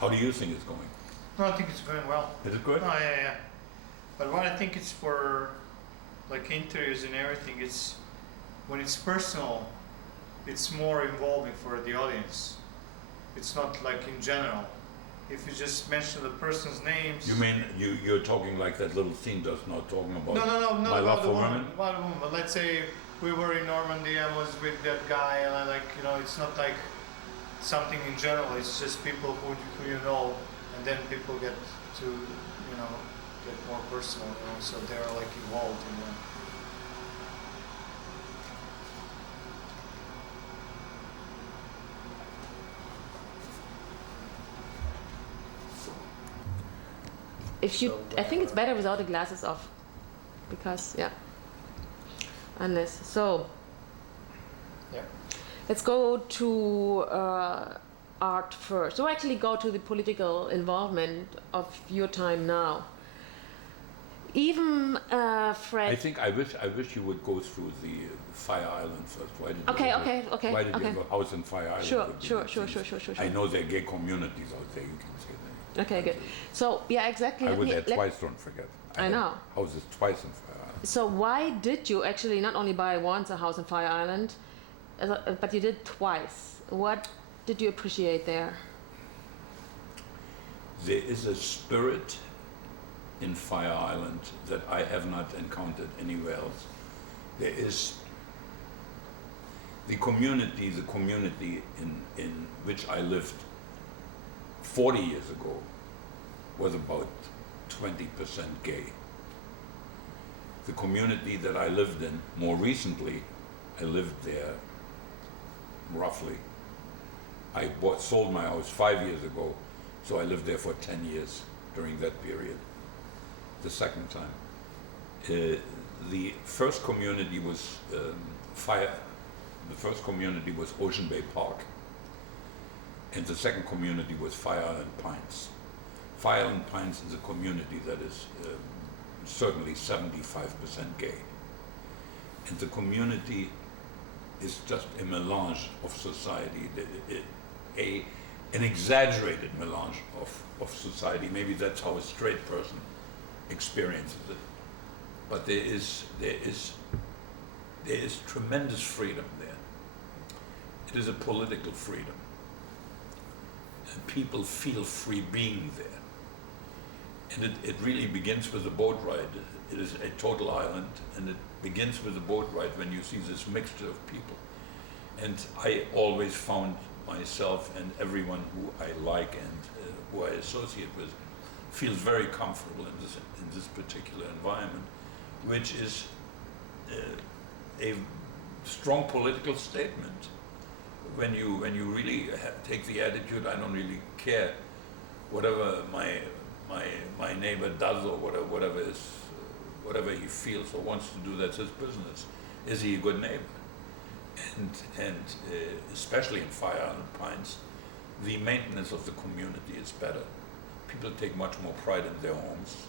How do you think it's going? No, I think it's going well. Is it good? No, yeah. But what I think it's for, like interviews and everything, it's when it's personal, it's more involving for the audience. It's not like in general. If you just mention the person's names. You mean you're talking like that little scene just now talking about No, not my about love the for woman. women? About the woman. But let's say we were in Normandy. I was with that guy, and I it's not like something in general. It's just people who you know, and then people get to get more personal. So they're like involved in that. If you, So I think it's better without the glasses off, because unless so. Yeah. Let's go to art first. So actually go to the political involvement of your time now. Even Fred. I wish you would go through the Fire Island first. Why did Okay, you have okay, okay, Why did okay. you have a house in Fire Island? Sure, would be sure, the sure, thing. sure. I know there are gay communities out there. You can say that. Okay, good. So yeah, exactly. I let was me- there let- twice. Don't forget. I had know. houses twice in Fire Island. So why did you actually not only buy once a house in Fire Island, but you did twice? What did you appreciate there? There is a spirit in Fire Island that I have not encountered anywhere else. There is the community in which I lived 40 years ago was about 20% gay. The community that I lived in more recently, I lived there roughly. I sold my house 5 years ago, so I lived there for 10 years during that period. The second time. The first community was the first community was Ocean Bay Park, and the second community was Fire Island Pines. Fire Island Pines is a community that is certainly 75% gay, and the community is just a melange of society, an exaggerated melange of society. Maybe that's how a straight person experiences it. But there is tremendous freedom there. It is a political freedom. And people feel free being there. And it really begins with the boat ride. It is a total island, and it begins with the boat ride when you see this mixture of people. And I always found myself and everyone who I like and who I associate with feels very comfortable in this particular environment, which is a strong political statement. When you really take the attitude, I don't really care whatever my neighbor does or whatever he feels or wants to do, that's his business. Is he a good neighbor? And especially in Fire Island Pines, the maintenance of the community is better. People take much more pride in their homes.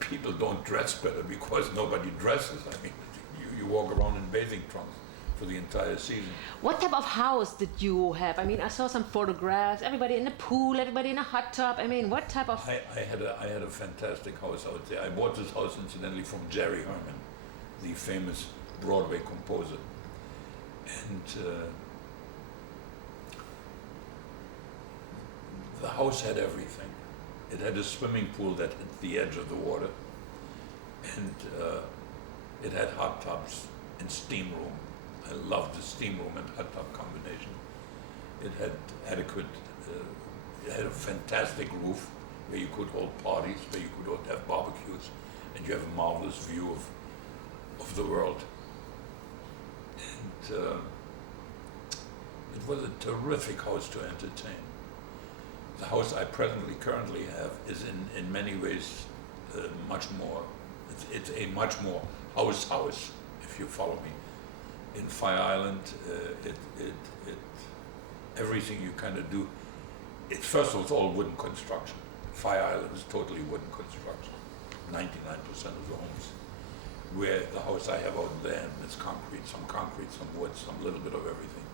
People don't dress better because nobody dresses. I mean, you walk around in bathing trunks for the entire season. What type of house did you have? I mean, I saw some photographs. Everybody in a pool, everybody in a hot tub. I mean, what type of? I had a fantastic house out there. I bought this house incidentally from Jerry Herman, the famous Broadway composer, and the house had everything. It had a swimming pool that hit the edge of the water, and it had hot tubs and steam room. I loved the steam room and hot tub combination. It had adequate, it had a fantastic roof where you could hold parties, where you could have barbecues, and you have a marvelous view of the world. And it was a terrific house to entertain. The house I currently have is in many ways much more, it's a much more house, if you follow me. In Fire Island, everything you kind of do, first of all, it's all wooden construction. Fire Island is totally wooden construction, 99% of the homes. Where the house I have out there, it's concrete, some wood, some little bit of everything.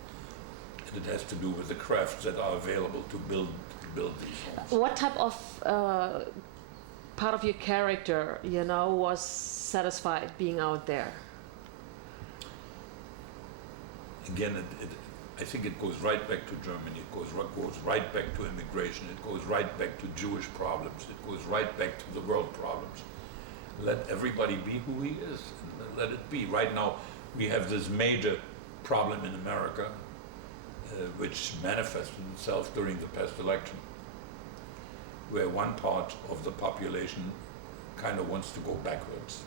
And it has to do with the crafts that are available to build these homes. What type of part of your character, you know, was satisfied being out there? Again, I think it goes right back to Germany. It goes right back to immigration. It goes right back to Jewish problems. It goes right back to the world problems. Let everybody be who he is. And let it be. Right now, we have this major problem in America, which manifested itself during the past election, where one part of the population kind of wants to go backwards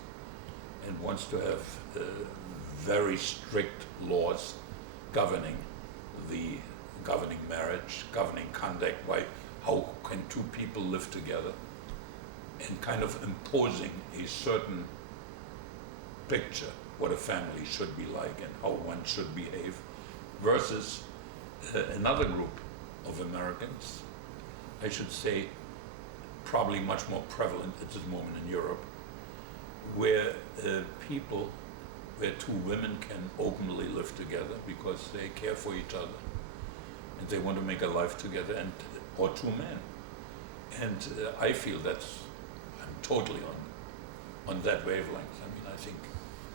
and wants to have very strict laws governing marriage, governing conduct, how can two people live together, and kind of imposing a certain picture what a family should be like and how one should behave, versus another group of Americans, I should say probably much more prevalent at this moment in Europe, where where two women can openly live together because they care for each other and they want to make a life together, or two men. And I feel I'm totally on that wavelength. I mean, I think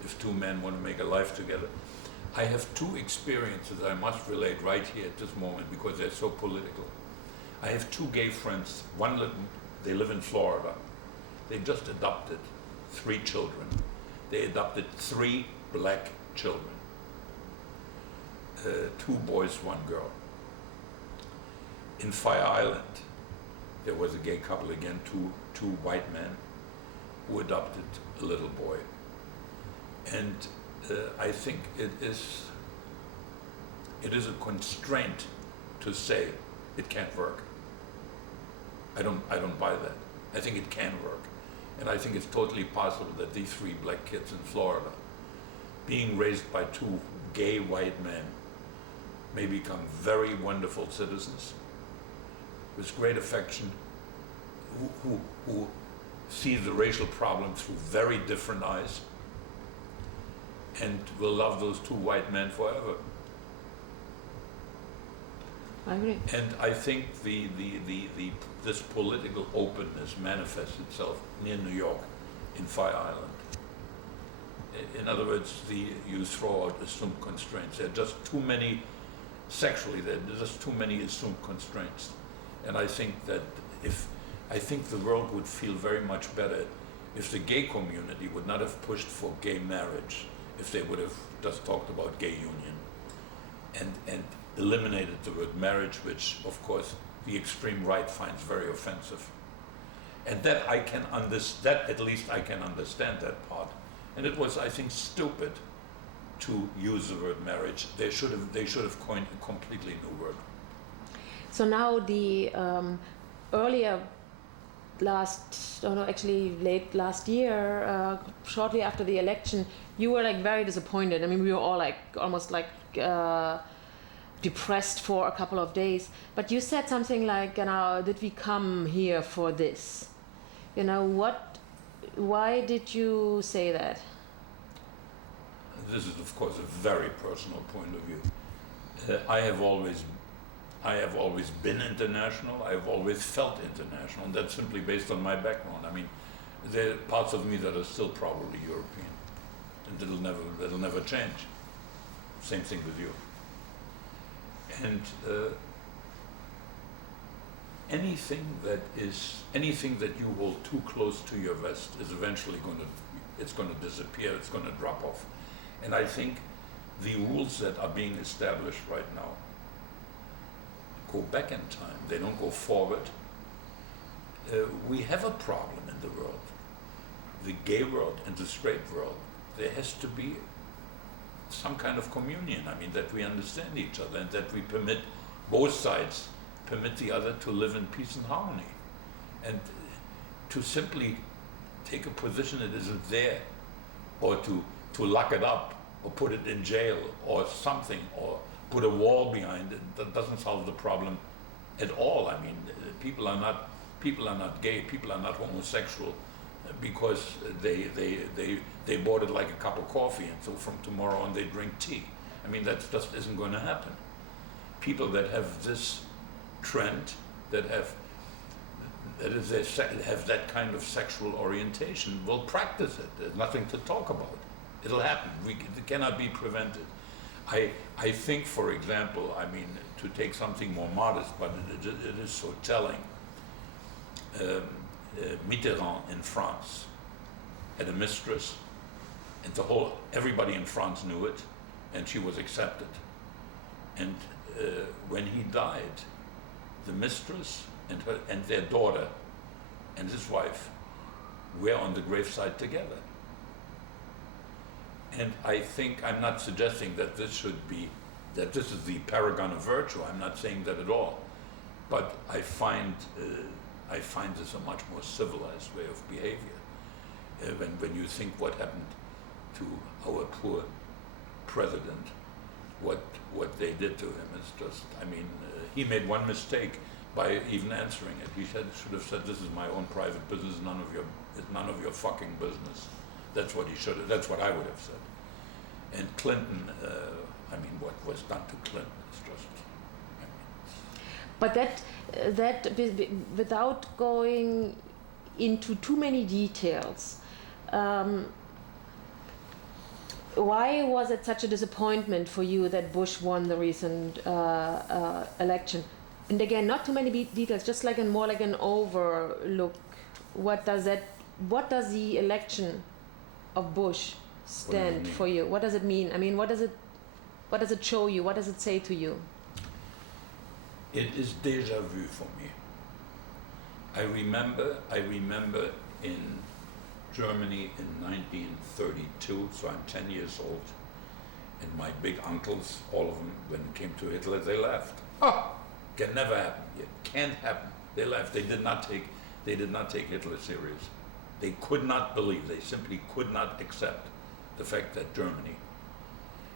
if two men want to make a life together, I have two experiences I must relate right here at this moment because they're so political. I have two gay friends. They live in Florida. They just adopted 3 children. They adopted 3 black children, 2 boys, 1 girl. In Fire Island, there was a gay couple again, two white men who adopted a little boy. And I think it is a constraint to say it can't work. I don't buy that. I think it can work. And I think it's totally possible that these 3 black kids in Florida, being raised by 2 gay white men, may become very wonderful citizens with great affection, who see the racial problem through very different eyes, and will love those 2 white men forever. I agree. And I think this political openness manifests itself near New York, in Fire Island. In other words, you throw out assumed constraints. There are just too many, sexually, there's just too many assumed constraints. And I think that the world would feel very much better if the gay community would not have pushed for gay marriage, if they would have just talked about gay union and eliminated the word marriage, which of course the extreme right finds very offensive. And that at least I can understand that part. And it was, I think, stupid to use the word marriage. They should have coined a completely new word. So now the late last year, shortly after the election, you were like very disappointed. I mean, we were all like almost like depressed for a couple of days. But you said something like, did we come here for this? Why did you say that? This is, of course, a very personal point of view. I have always been international. I have always felt international, and that's simply based on my background. I mean, there are parts of me that are still probably European, and that'll never change. Same thing with you. And anything that you hold too close to your vest is eventually going to disappear. It's going to drop off. And I think the rules that are being established right now go back in time. They don't go forward. We have a problem in the world, the gay world and the straight world. There has to be some kind of communion. I mean, that we understand each other and that we permit both sides, permit the other to live in peace and harmony. And to simply take a position that isn't there, or to lock it up, or put it in jail, or something, or put a wall behind it, that doesn't solve the problem at all. I mean, people are not gay, people are not homosexual because they bought it like a cup of coffee, and so from tomorrow on they drink tea. I mean, that just isn't going to happen. people that have this trend, that have that kind of sexual orientation will practice it. There's nothing to talk about. It'll happen. It cannot be prevented. I think, for example, I mean, to take something more modest, but it is so telling. Mitterrand in France had a mistress, and everybody in France knew it, and she was accepted. And when he died, the mistress and their daughter and his wife were on the graveside together. And I think, I'm not suggesting that this is the paragon of virtue. I'm not saying that at all. But I find this a much more civilized way of behavior. When you think what happened to our poor president, what they did to him is just, I mean, he made one mistake by even answering it. He should have said, "This is my own private business, it's none of your fucking business." That's what he should have, that's what I would have said. And Clinton, I mean, what was done to Clinton is just, I mean. But without going into too many details, why was it such a disappointment for you that Bush won the recent election? And again, not too many details, just like more like an overlook. What does the election of Bush stand for you? What does it mean? I mean, what does it show you? What does it say to you? It is déjà vu for me. I remember in Germany in 1932, so I'm 10 years old, and my big uncles, all of them, when it came to Hitler, they laughed. Can never happen. It can't happen. They laughed. They did not take Hitler serious. They could not believe. They simply could not accept the fact that Germany.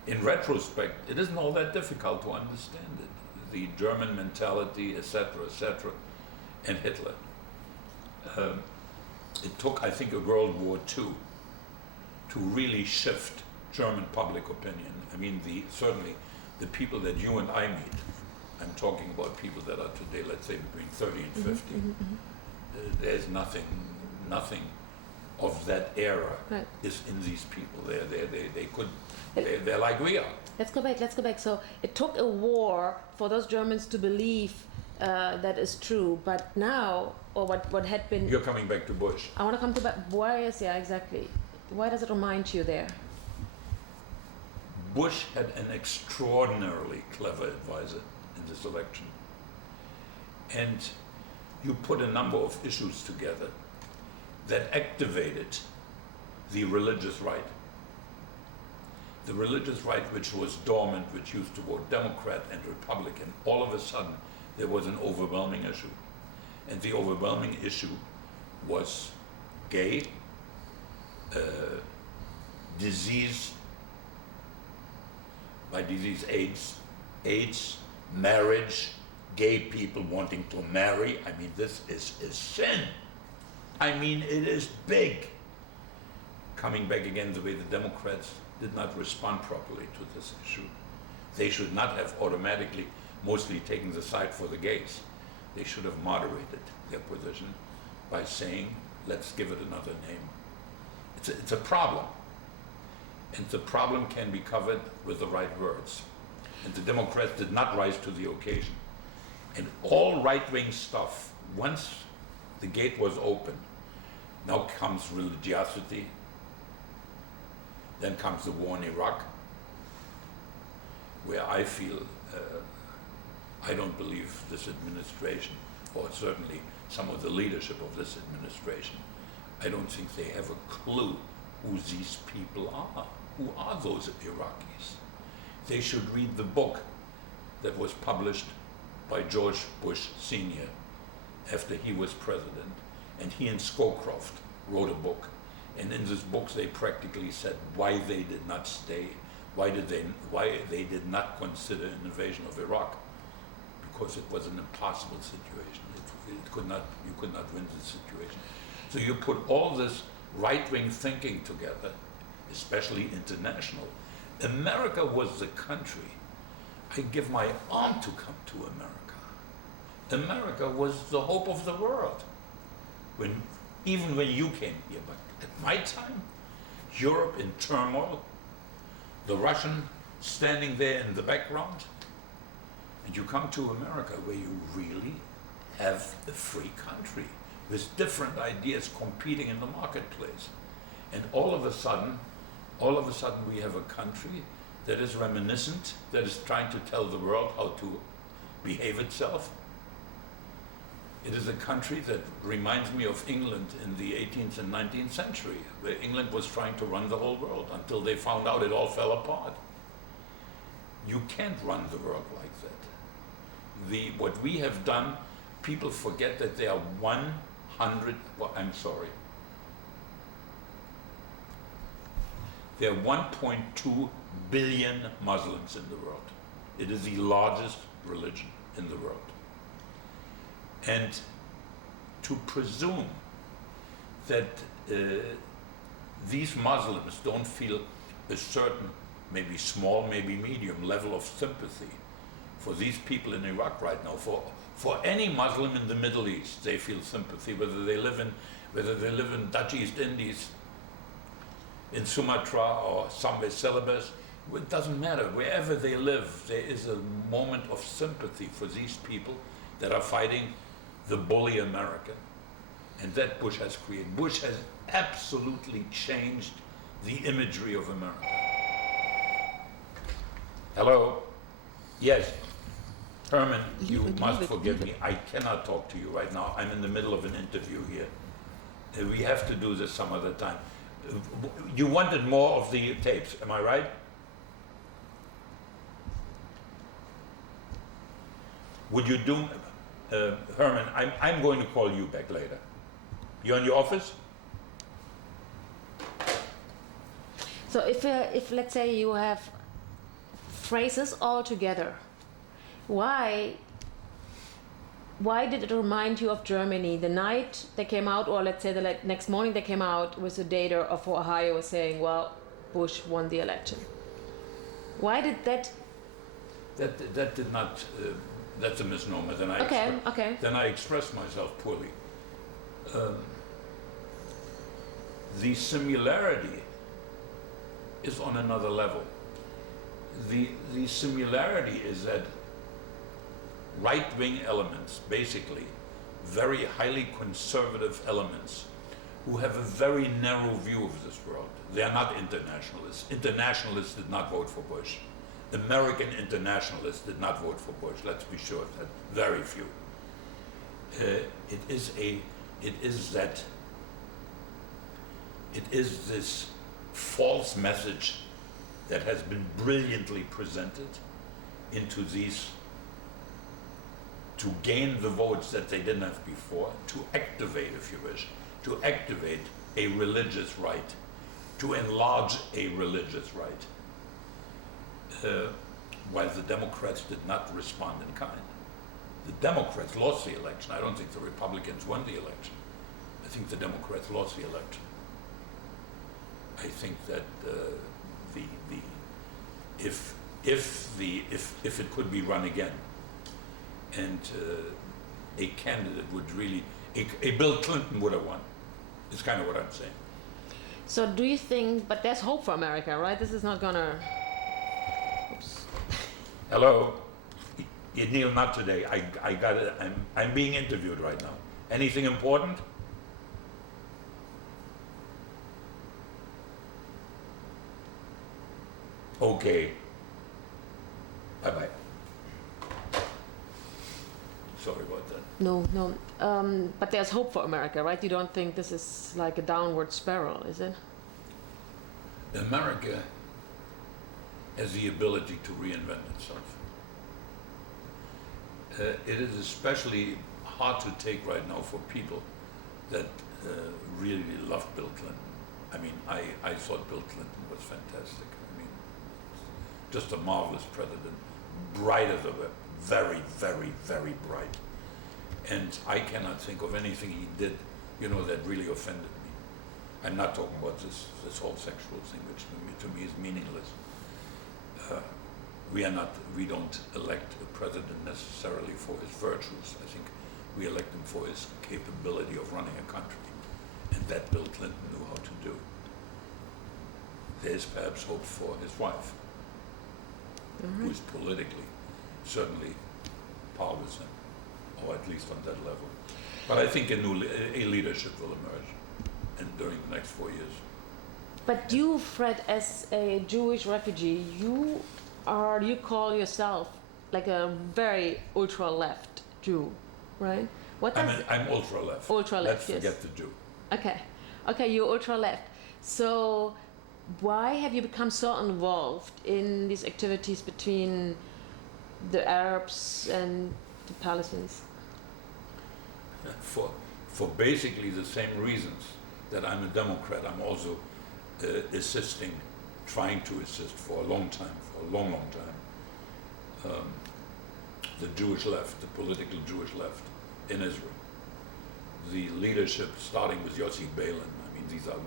In retrospect, it isn't all that difficult to understand it. The German mentality, etc., and Hitler. It took, I think, a World War II to really shift German public opinion. I mean, certainly the people that you and I meet, I'm talking about people that are today, let's say, between 30 and 50. There's nothing of that era is in these people. They're like we are. Let's go back. So it took a war for those Germans to believe that is true, but now, or what had been... You're coming back to Bush. I want to come to why exactly. Why does it remind you there? Bush had an extraordinarily clever advisor in this election. And you put a number of issues together that activated the religious right. The religious right, which was dormant, which used to vote Democrat and Republican, all of a sudden there was an overwhelming issue. And the overwhelming issue was gay, disease, by disease AIDS, marriage, gay people wanting to marry. I mean, this is sin. I mean, it is big. Coming back again, the way the Democrats did not respond properly to this issue. They should not have automatically mostly taken the side for the gays. They should have moderated their position by saying, let's give it another name. It's a problem. And the problem can be covered with the right words. And the Democrats did not rise to the occasion. And all right-wing stuff, once the gate was open, now comes religiosity, then comes the war in Iraq, where I feel, I don't believe this administration, or certainly some of the leadership of this administration, I don't think they have a clue who these people are. Who are those Iraqis? They should read the book that was published by George Bush Sr. after he was president, and he and Scowcroft wrote a book. And in this book they practically said why they did not stay, why they did not consider an invasion of Iraq, because it was an impossible situation. You could not win the situation. So you put all this right-wing thinking together, especially international. America was the country. I give my arm to come to America. America was the hope of the world. Even when you came here, but at my time, Europe in turmoil, the Russian standing there in the background, and you come to America where you really have a free country with different ideas competing in the marketplace. And all of a sudden we have a country that is reminiscent, that is trying to tell the world how to behave itself. It is a country that reminds me of England in the 18th and 19th century, where England was trying to run the whole world until they found out it all fell apart. You can't run the world like that. What we have done, people forget that there are 1.2 billion Muslims in the world. It is the largest religion in the world. And to presume that these Muslims don't feel a certain, maybe small, maybe medium level of sympathy for these people in Iraq right now, for any Muslim in the Middle East, they feel sympathy, whether they live in Dutch East Indies, in Sumatra or somewhere Celebes, it doesn't matter. Wherever they live, there is a moment of sympathy for these people that are fighting the bully American. And that Bush has created. Bush has absolutely changed the imagery of America. Hello? Yes. Herman, you must forgive me. I cannot talk to you right now. I'm in the middle of an interview here. We have to do this some other time. You wanted more of the tapes, am I right? Would you do, Herman, I'm going to call you back later. You in your office? So if let's say you have phrases all together, why did it remind you of Germany? The night they came out, or let's say the next morning they came out with the data of Ohio saying, well, Bush won the election. Why did that? That did not, that's a misnomer. Then I expressed myself poorly. The similarity is on another level. The similarity is that right-wing elements, basically very highly conservative elements, who have a very narrow view of this world. They are not internationalists. Internationalists did not vote for Bush. American internationalists did not vote for Bush, let's be sure of that. Very few. It is this false message that has been brilliantly presented into these, to gain the votes that they didn't have before, to activate, if you wish, to activate a religious right, to enlarge a religious right, while the Democrats did not respond in kind. The Democrats lost the election. I don't think the Republicans won the election. I think the Democrats lost the election. I think that if it could be run again, and a candidate would really, a Bill Clinton would have won. It's kind of what I'm saying. So do you think, but there's hope for America, right? This is not gonna, oops. Hello? Neil, not today. I got it. I'm being interviewed right now. Anything important? Okay. Bye-bye. Sorry about that. No. But there's hope for America, right? You don't think this is like a downward spiral, is it? America has the ability to reinvent itself. It is especially hard to take right now for people that really loved Bill Clinton. I mean, I thought Bill Clinton was fantastic. I mean, just a marvelous president, bright as a whip, very, very, very bright. And I cannot think of anything he did, that really offended me. I'm not talking about this whole sexual thing, which to me is meaningless. we don't elect a president necessarily for his virtues. I think we elect him for his capability of running a country. And that Bill Clinton knew how to do. There's perhaps hope for his wife, who is politically certainly partisan, or at least on that level. But I think a leadership will emerge during the next 4 years. But you, Fred, as a Jewish refugee, you call yourself like a very ultra-left Jew, right? What does I'm ultra-left. ultra-left? Let's forget the Jew. Okay, you're ultra-left. So why have you become so involved in these activities between the Arabs and the Palestinians? For basically the same reasons that I'm a Democrat. I'm also trying to assist for a long time, the Jewish left, the political Jewish left in Israel. The leadership, starting with Yossi Beilin, I mean, these are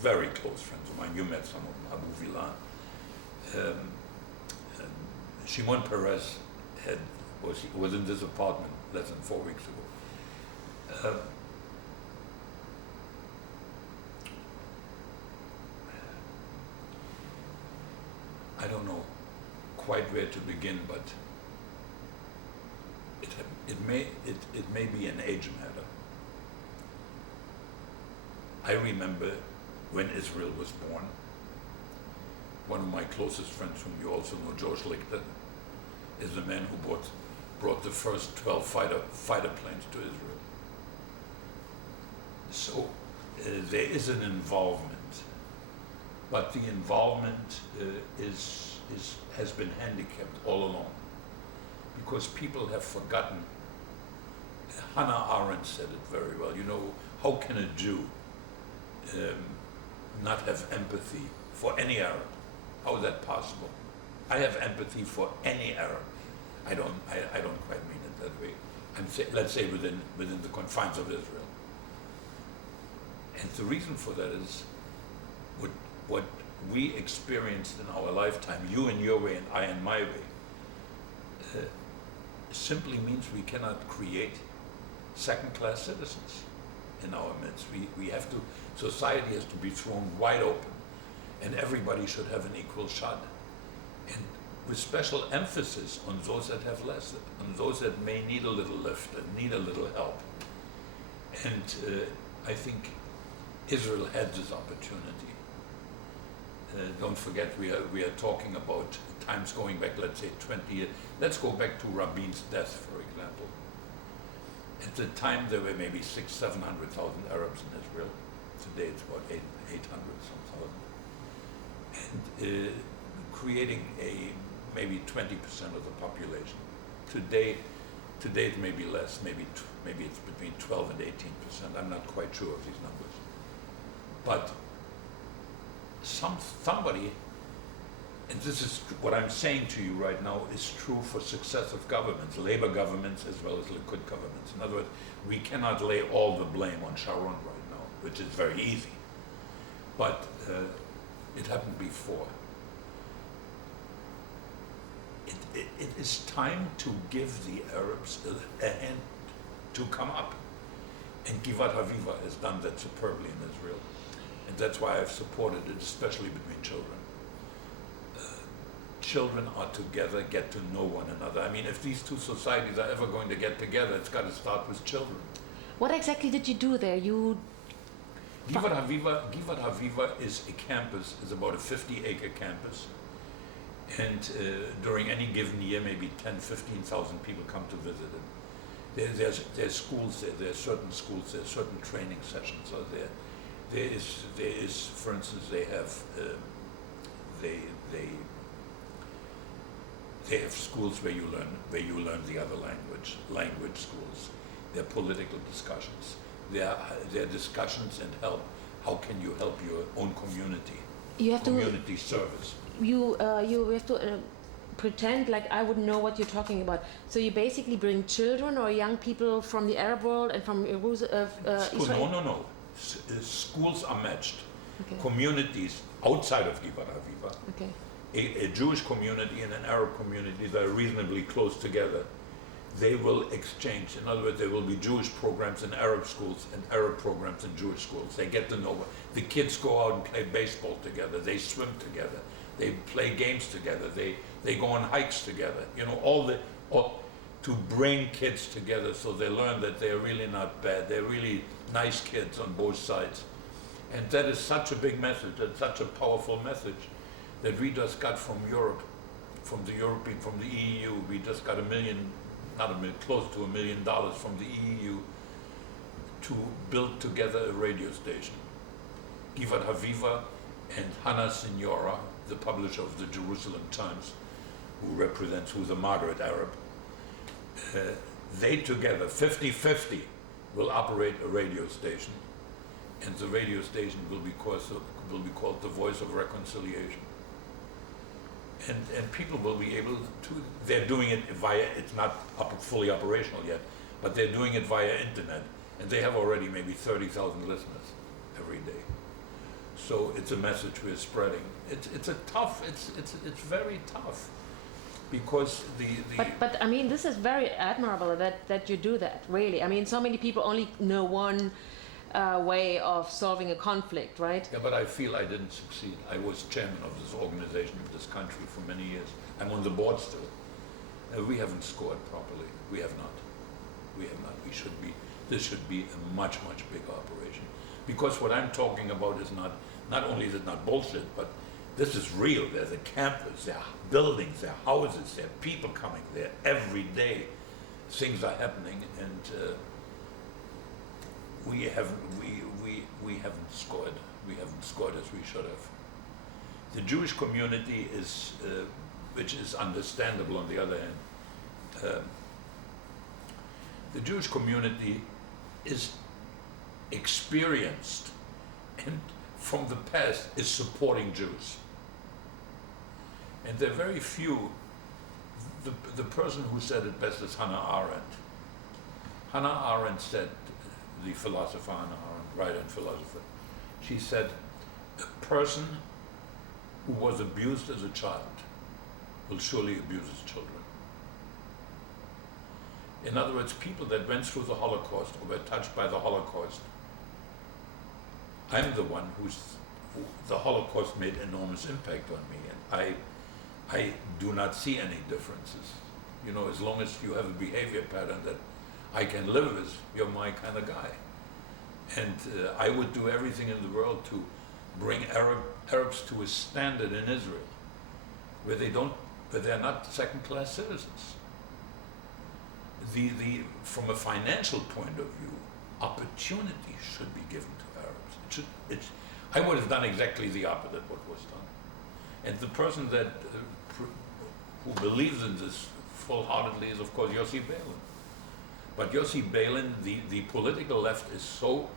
very close friends of mine. You met some of them, Abu Vilan. Shimon Peres was in this apartment less than 4 weeks ago. I don't know quite where to begin, but it may be an age matter. I remember when Israel was born. One of my closest friends, whom you also know, George Lichter, is the man who brought the first 12 fighter planes to Israel. So there is an involvement. But the involvement has been handicapped all along because people have forgotten. Hannah Arendt said it very well. You know, how can a Jew not have empathy for any Arab? How is that possible? I have empathy for any Arab. I don't quite mean it that way. Let's say within the confines of Israel. And the reason for that is what we experienced in our lifetime, you in your way and I in my way, simply means we cannot create second-class citizens in our midst. Society has to be thrown wide open, and everybody should have an equal shot. And with special emphasis on those that have less, on those that may need a little lift and need a little help. And I think Israel had this opportunity. Don't forget, we are talking about times going back, let's say 20 years. Let's go back to Rabin's death, for example. At the time, there were maybe 600,000-700,000 Arabs in Israel. Today, it's about 800-some thousand. And creating maybe 20% of the population. Today it may be less. Maybe it's between 12 and 18%. I'm not quite sure of these numbers. But somebody, and this is what I'm saying to you right now, is true for successive governments, Labour governments as well as Likud governments. In other words, we cannot lay all the blame on Sharon right now, which is very easy. But it happened before. It is time to give the Arabs a hand to come up. And Givat Haviva has done that superbly in Israel. And that's why I've supported it, especially between children. Children are together, get to know one another. I mean, if these two societies are ever going to get together, it's got to start with children. What exactly did you do there? Givat Haviva is a campus, is about a 50-acre campus. And during any given year, maybe 10,000-15,000 people come to visit it. There's schools there, there are certain schools, there are certain training sessions are there. There is, for instance, they have schools where you learn the other language schools. There are political discussions. There are discussions and help. How can you help your own community? You have community service. You have to pretend like I wouldn't know what you're talking about. So you basically bring children or young people from the Arab world and from Israel? No. Schools are matched. Okay. Communities outside of Givat Haviva a Jewish community and an Arab community that are reasonably close together, they will exchange. In other words, there will be Jewish programs in Arab schools and Arab programs in Jewish schools. They get to know. The kids go out and play baseball together. They swim together. They play games together. They go on hikes together. You know, all to bring kids together so they learn that they're really not bad. They're really nice kids on both sides. And that is such a big message and such a powerful message that we just got from Europe, from the EU. We just got close to $1 million from the EU to build together a radio station. Givat Haviva and Hannah Signora, the publisher of the Jerusalem Times, who's a moderate Arab, they together, 50-50, will operate a radio station, and the radio station will be called the Voice of Reconciliation. And people will be able to, they're doing it via, it's not fully operational yet, but they're doing it via internet, and they have already maybe 30,000 listeners every day. So it's a message we're spreading. It's very tough, because But I mean, this is very admirable that you do that, really. I mean, so many people only know one way of solving a conflict, right? Yeah, but I feel I didn't succeed. I was chairman of this organization in this country for many years. I'm on the board still. We haven't scored properly. We have not. This should be a much, much bigger operation. Because what I'm talking about is not only is it not bullshit, but this is real. There's a campus, there are buildings, there are houses, there are people coming there every day. Things are happening, and we haven't scored. We haven't scored as we should have. The Jewish community is, which is understandable on the other hand, the Jewish community is experienced and from the past is supporting Jews. And there are very few. The person who said it best is Hannah Arendt. Hannah Arendt said, the philosopher Hannah Arendt, writer and philosopher, she said, a person who was abused as a child will surely abuse his children. In other words, people that went through the Holocaust or were touched by the Holocaust, I'm the one who the Holocaust made enormous impact on me, and I do not see any differences. You know, as long as you have a behavior pattern that I can live with, you're my kind of guy. And I would do everything in the world to bring Arabs to a standard in Israel where they're not second-class citizens. From a financial point of view, opportunity should be given to Arabs. I would have done exactly the opposite what was done. And the person that who believes in this full-heartedly is, of course, Yossi Beilin. But Yossi Beilin, the political left is so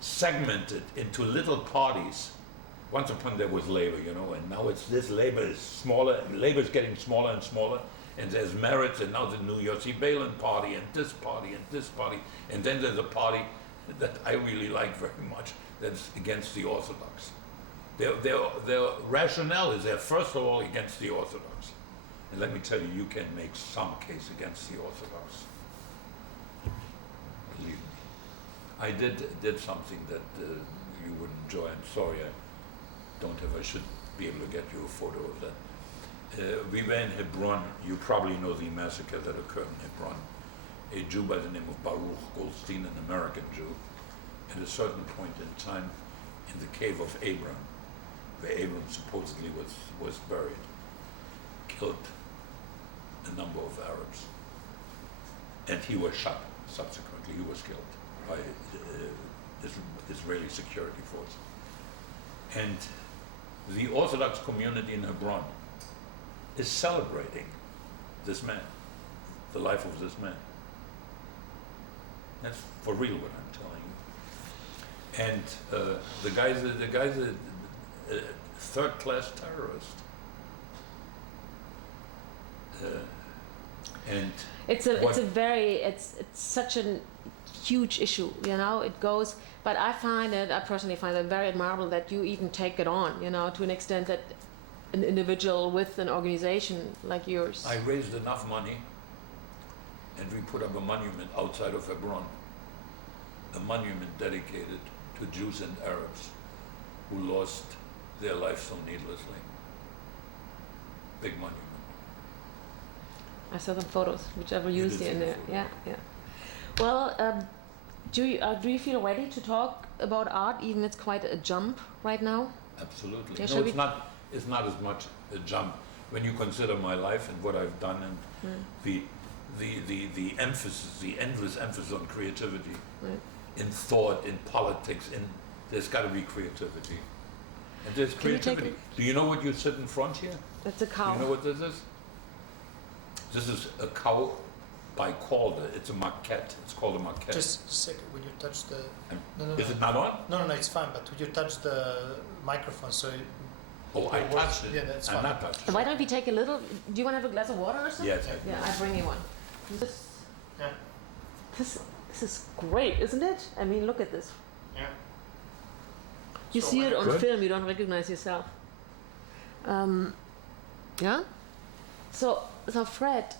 segmented into little parties. Once upon there was Labor, you know, and now this Labor is smaller, and Labor is getting smaller and smaller, and there's Meretz, and now the new Yossi Beilin party, and this party, and this party, and then there's a party that I really like very much that's against the Orthodox. Their rationale is they're first of all against the Orthodox. And let me tell you, you can make some case against the Orthodox. Believe me. I did something that you would enjoy. I'm sorry I should be able to get you a photo of that. We were in Hebron. You probably know the massacre that occurred in Hebron. A Jew by the name of Baruch Goldstein, an American Jew, at a certain point in time in the cave of Abram, where Abram supposedly was buried, killed a number of Arabs. And he was shot subsequently. He was killed by Israeli security force. And the Orthodox community in Hebron is celebrating this man, the life of this man. That's for real what I'm telling you. And the guy's a third-class terrorist. And it's such a huge issue, you know. It goes, but I personally find it very admirable that you even take it on, you know, to an extent that an individual with an organization like yours? I raised enough money, and we put up a monument outside of Hebron, a monument dedicated to Jews and Arabs who lost their life so needlessly. Big monument. I saw some photos, whichever You used did it in see the there. photos. Yeah, yeah. Well, do you feel ready to talk about art, even it's quite a jump right now? Absolutely. Yeah, No, shall it's we- not. It's not as much a jump when you consider my life and what I've done and the emphasis, the endless emphasis on creativity, Right. in thought, in politics. There's got to be creativity, and there's Can you take creativity. Do you know what you sit in front here? That's a Do cow. you know what this is? This is a cow by Calder. It's a maquette. It's called a maquette. Just a second, when you touch the... Um, No, no, Is no. it not on? No, it's fine, but would you touch the microphone so it... Oh, I It works. touched it. Yeah, that's I'm fine. not touched it. Why don't we take a little? Do you want to have a glass of water or something? Yes. Yeah, I bring you one. This, Yeah. this is great, isn't it? I mean, look at this. Yeah. You So see it on Good. film, you don't recognize yourself. Yeah? So Fred,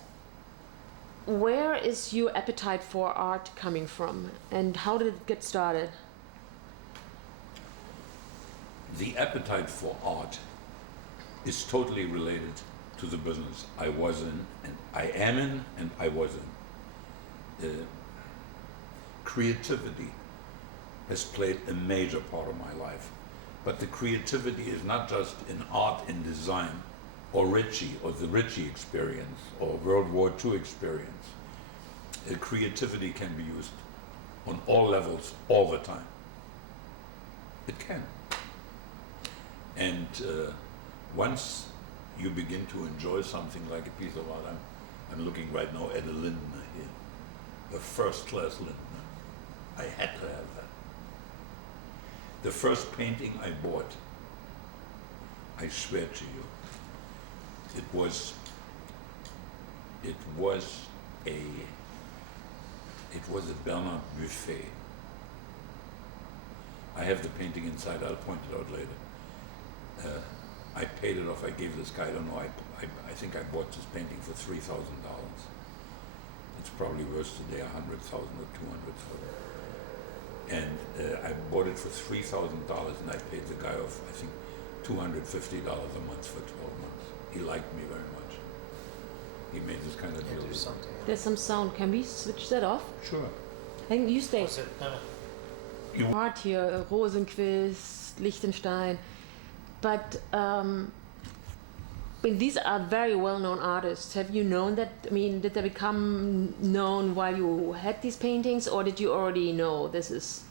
where is your appetite for art coming from? And how did it get started? The appetite for art is totally related to the business I was in, and I am in, and I was in. Creativity has played a major part of my life, but the creativity is not just in art and design, or Ritchie, or the Ritchie experience, or World War II experience. Creativity can be used on all levels, all the time. It can. And once you begin to enjoy something like a piece of art, I'm looking right now at a Lindner here, a first-class Lindner. I had to have that. The first painting I bought, I swear to you, it was a Bernard Buffet. I have the painting inside. I'll point it out later. I paid it off. I gave this guy, I don't know, I think I bought this painting for $3,000. It's probably worth today $100,000 or $200,000. And I bought it for $3,000 and I paid the guy off, I think, $250 a month for 12 months. He liked me very much. He made this kind of Yeah, deal there's with me. something. There's some sound. Can we switch that off? Sure. I think you stay. Was it? No, no. Art here, Rosenquist, Lichtenstein. But I mean, these are very well-known artists. Have you known that? I mean, did they become known while you had these paintings, or did you already know this is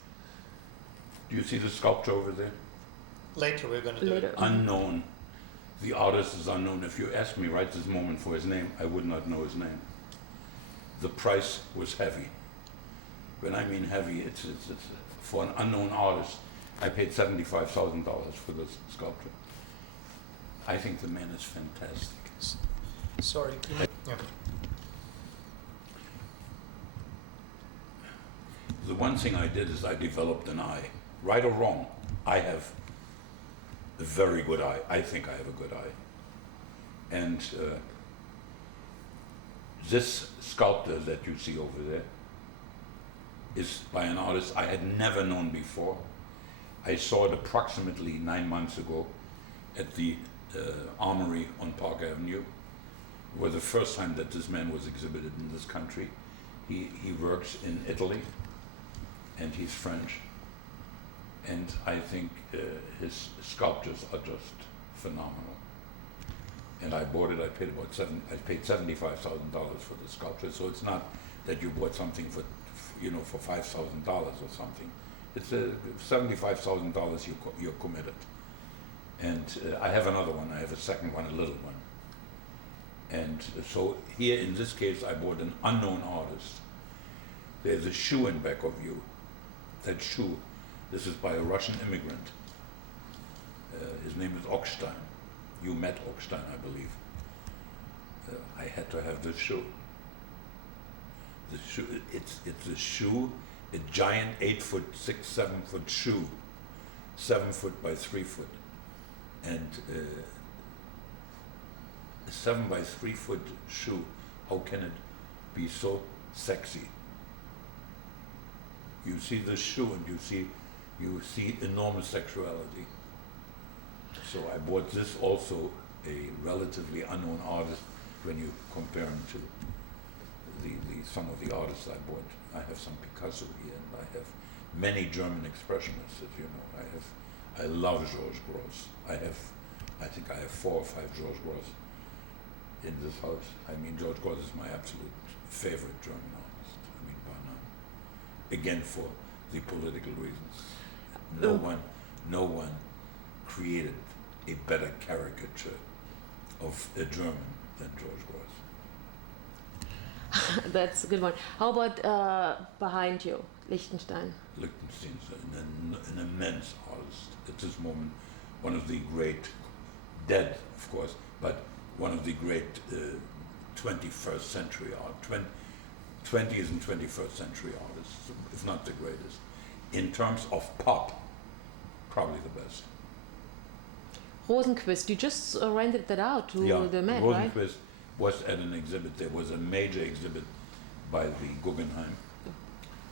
Do you see the sculpture over there? Later we're going to do later? it. Unknown. The artist is unknown. If you ask me right this moment for his name, I would not know his name. The price was heavy. When I mean heavy, it's for an unknown artist. I paid $75,000 for this sculpture. I think the man is fantastic. Sorry. Yeah. The one thing I did is I developed an eye. Right or wrong, I have a very good eye. I think I have a good eye. And this sculptor that you see over there is by an artist I had never known before. I saw it approximately 9 months ago at the Armory on Park Avenue. It was the first time that this man was exhibited in this country. He works in Italy, and he's French. And I think his sculptures are just phenomenal. And I bought it. I paid $75,000 for the sculpture. So it's not that you bought something for $5,000 or something. It's $75,000 you're committed. And I have another one. I have a second one, a little one. And so here in this case, I bought an unknown artist. There's a shoe in back of you. That shoe, this is by a Russian immigrant. His name is Ochstein. You met Ochstein, I believe. I had to have this shoe. The shoe, it's a shoe, a giant 8 foot, 6, 7 foot shoe, 7 foot by 3 foot. And a 7 by 3 foot shoe, how can it be so sexy? You see the shoe and you see enormous sexuality. So I bought this, also a relatively unknown artist when you compare him to some of the artists I bought. I have some Picasso here, and I have many German expressionists, as you know. I love Georges Grosz. I think I have 4 or 5 Georges Grosz in this house. I mean, Georges Grosz is my absolute favorite German artist. I mean, by now. Again, for the political reasons. No one created a better caricature of a German than Georges Grosz. That's a good one. How about behind you, Lichtenstein? Lichtenstein is an immense artist at this moment, one of the great, dead of course, but one of the great 21st century art, 20th and 21st century artists, if not the greatest. In terms of pop, probably the best. Rosenquist, you just rented that out to the Met, right? Rosenquist was at an exhibit. There was a major exhibit by the Guggenheim,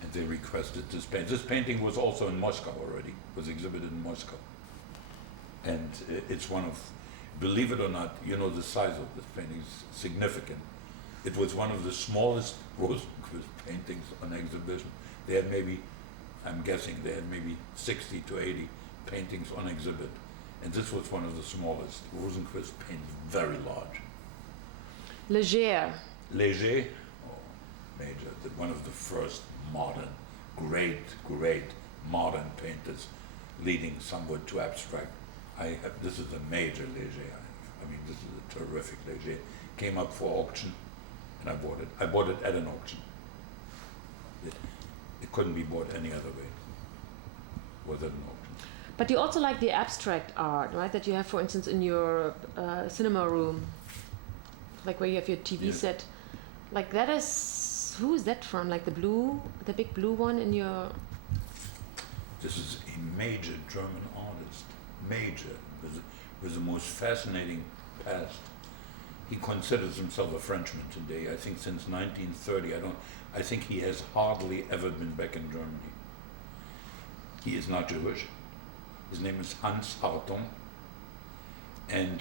and they requested this painting. This painting was also in Moscow already, was exhibited in Moscow. And it's one of, believe it or not, you know the size of this painting is significant. It was one of the smallest Rosenquist paintings on exhibition. They had maybe, I'm guessing, they had maybe 60 to 80 paintings on exhibit. And this was one of the smallest. Rosenquist paints very large. Leger. Leger, major, one of the first modern, great modern painters, leading somewhat to abstract. This is a major Leger. I mean, this is a terrific Leger. Came up for auction, and I bought it. I bought it at an auction. It couldn't be bought any other way. Was at an auction. But you also like the abstract art, right? That you have, for instance, in your cinema room, like where you have your TV set. Like that is, who is that from? Like the big blue one in your... This is a major German artist, major, with the most fascinating past. He considers himself a Frenchman today. I think since 1930, I think he has hardly ever been back in Germany. He is not Jewish. His name is Hans Hartung, and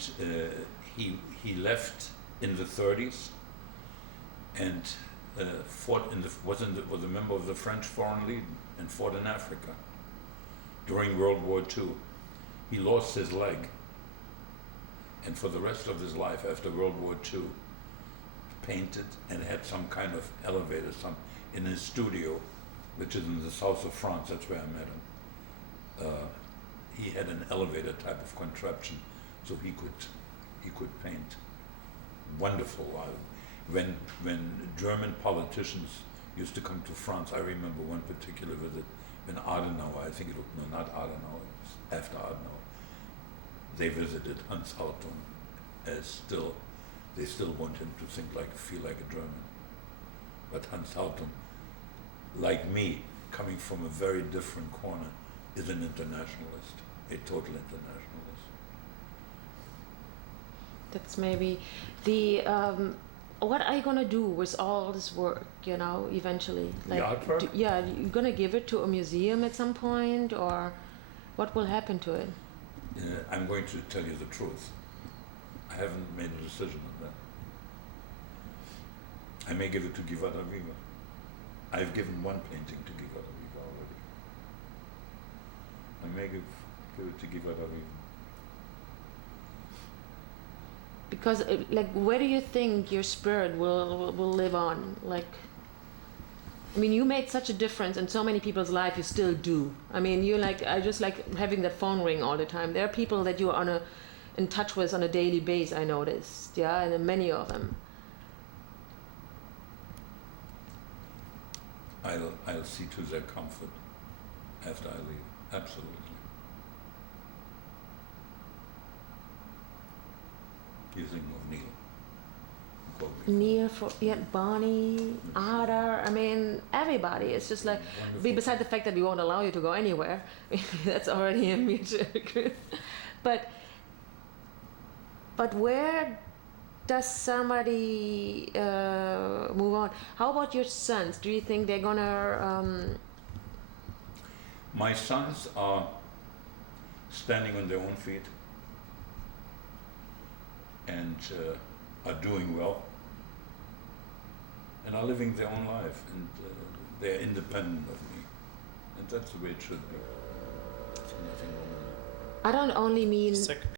he left in the 30s and was a member of the French Foreign Legion and fought in Africa during World War II. He lost his leg, and for the rest of his life after World War II, painted and had some kind of elevator in his studio, which is in the south of France. That's where I met him. He had an elevator type of contraption, so he could paint. Wonderful. When German politicians used to come to France, I remember one particular visit when Adenauer, not Adenauer, it was after Adenauer, they visited Hans Hartung, they still want him to feel like a German. But Hans Hartung, like me, coming from a very different corner, is an internationalist, a total internationalist. That's maybe the what are you gonna do with all this work? Eventually, The artwork? You're gonna give it to a museum at some point, or what will happen to it? I'm going to tell you the truth. I haven't made a decision on that. I may give it to Givada Viva. I've given one painting to Givada Viva already. I may give it to Givada Viva. Because, where do you think your spirit will live on? You made such a difference in so many people's life. You still do. I just like having that phone ring all the time. There are people that you are in touch with on a daily basis. I noticed, and many of them. I'll see to their comfort after I leave. Absolutely. You think of Neil? Neil, Bonnie, Ada, everybody. It's just like, beside the fact that we won't allow you to go anywhere, that's already a mutual agreement. But where does somebody move on? How about your sons? Do you think they're gonna? My sons are standing on their own feet and are doing well and are living their own life, and they're independent of me, and that's the way it should be. There's nothing wrong with that. I don't only mean Second.